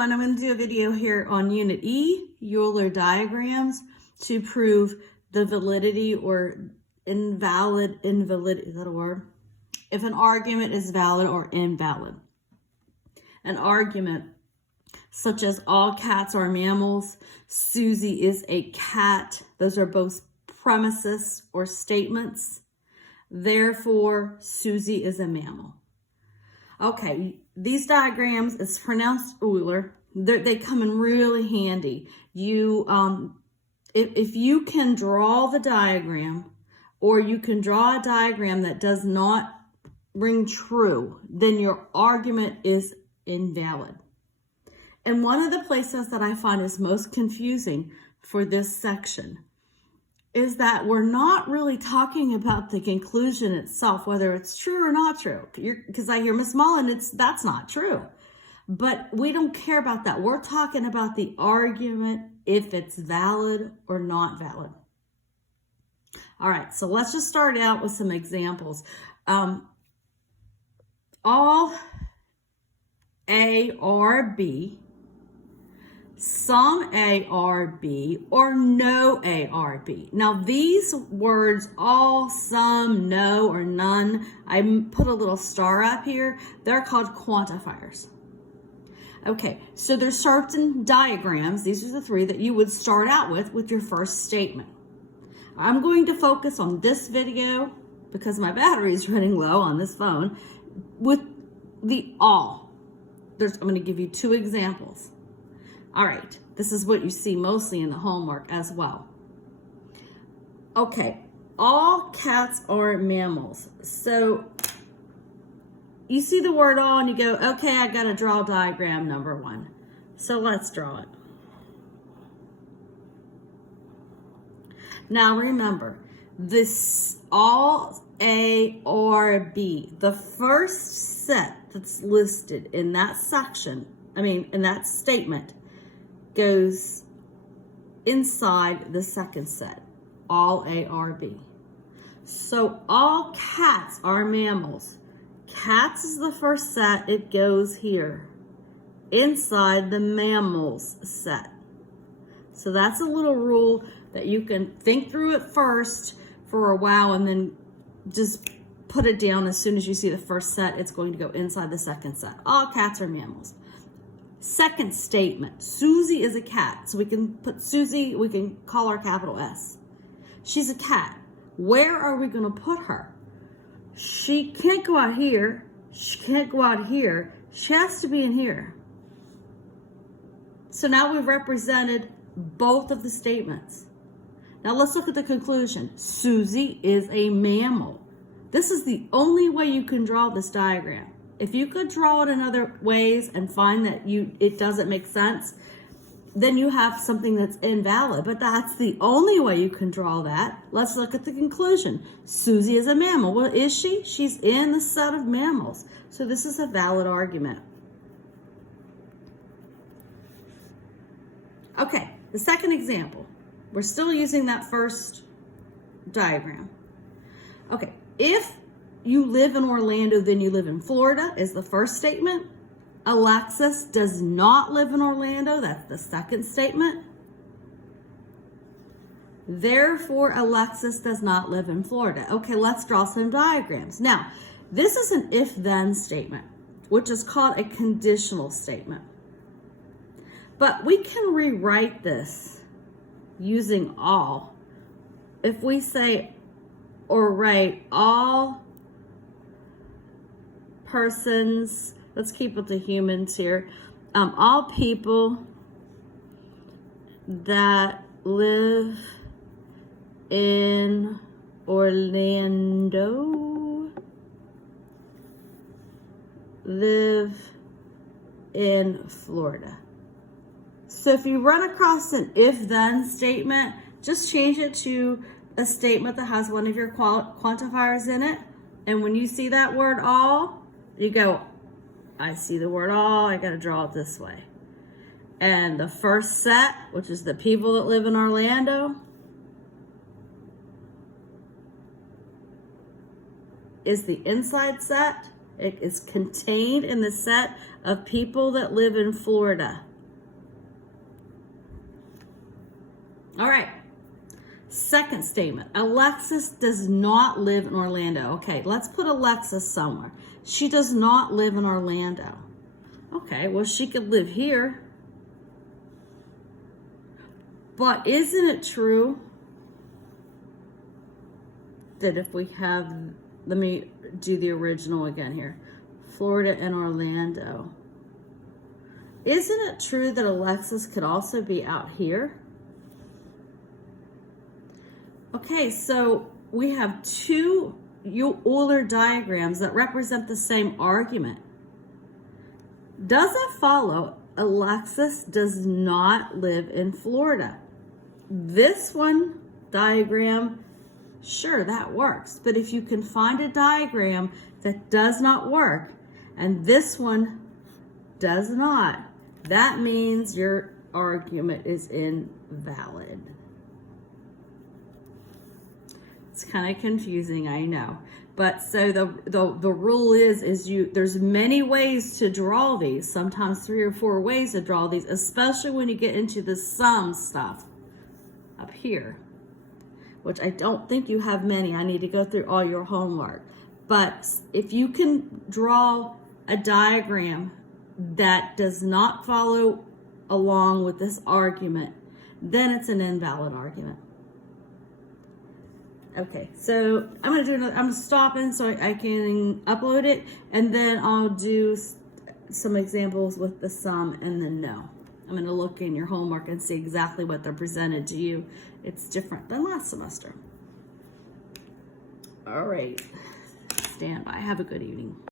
everyone, I'm going to do a video here on Unit E, Euler diagrams, to prove the validity or invalid, is that a word? If an argument is valid or invalid. An argument such as all cats are mammals, Susie is a cat, those are both premises or statements. Therefore, Susie is a mammal. Okay, these diagrams, it's pronounced Euler. They come in really handy. If you can draw the diagram, or you can draw a diagram that does not ring true, then your argument is invalid. And one of the places that I find is most confusing for this section is that we're not really talking about the conclusion itself, whether it's true or not true. Because I hear Miss Mullen, that's not true. But we don't care about that. We're talking about the argument, if it's valid or not valid. All right, so let's just start out with some examples. All A or B, some A or B, or no A or B. Now these words, all, some, no, or none, I put a little star up here. They're called quantifiers. Okay, so there's certain diagrams, these are the three that you would start out with your first statement. I'm going to focus on this video, because my battery is running low on this phone, with the all. I'm going to give you two examples. All right, this is what you see mostly in the homework as well. Okay, all cats are mammals. So you see the word all and you go, okay, I got to draw diagram number one. So let's draw it. Now remember, this all A or B, the first set that's listed in that section, in that statement, goes inside the second set, all A or B. So all cats are mammals. Cats is the first set, it goes here, inside the mammals set. So that's a little rule that you can think through it first for a while and then just put it down. As soon as you see the first set, it's going to go inside the second set. All cats are mammals. Second statement, Susie is a cat. So we can put Susie, we can call her capital S. She's a cat. Where are we going to put her? She can't go out here. She can't go out here. She has to be in here. So now we've represented both of the statements. Now let's look at the conclusion. Susie is a mammal. This is the only way you can draw this diagram. If you could draw it in other ways and find that it doesn't make sense, then you have something that's invalid. But that's the only way you can draw that. Let's look at the conclusion. Susie is a mammal. Well, is she? She's in the set of mammals. So this is a valid argument. Okay, the second example. We're still using that first diagram. Okay, if you live in Orlando, then you live in Florida is the first statement. Alexis does not live in Orlando. That's the second statement. Therefore, Alexis does not live in Florida. Okay, let's draw some diagrams. Now, this is an if-then statement, which is called a conditional statement. But we can rewrite this using all. If we say or write all persons, let's keep with the humans here, all people that live in Orlando live in Florida. So if you run across an if-then statement, just change it to a statement that has one of your quantifiers in it. And when you see that word all, you go, I see the word all, I got to draw it this way. And the first set, which is the people that live in Orlando, is the inside set. It is contained in the set of people that live in Florida. All right. Second statement, Alexis does not live in Orlando. Okay, let's put Alexis somewhere. She does not live in Orlando. Okay, well, she could live here. But isn't it true that if we have, let me do the original again here, Florida and Orlando. Isn't it true that Alexis could also be out here? Okay, so we have two Euler diagrams that represent the same argument. Does it follow Alexis does not live in Florida? This one diagram, sure, that works. But if you can find a diagram that does not work and this one does not, that means your argument is invalid. It's kind of confusing, I know. But so the rule is there's many ways to draw these, sometimes 3 or 4 ways to draw these, especially when you get into the sum stuff up here, which I don't think you have many. I need to go through all your homework. But if you can draw a diagram that does not follow along with this argument, then it's an invalid argument. Okay, so I'm gonna do another, I'm stopping so I can upload it, and then I'll do some examples with the sum and the no. I'm gonna look in your homework and see exactly what they're presented to you. It's different than last semester. All right, stand by. Have a good evening.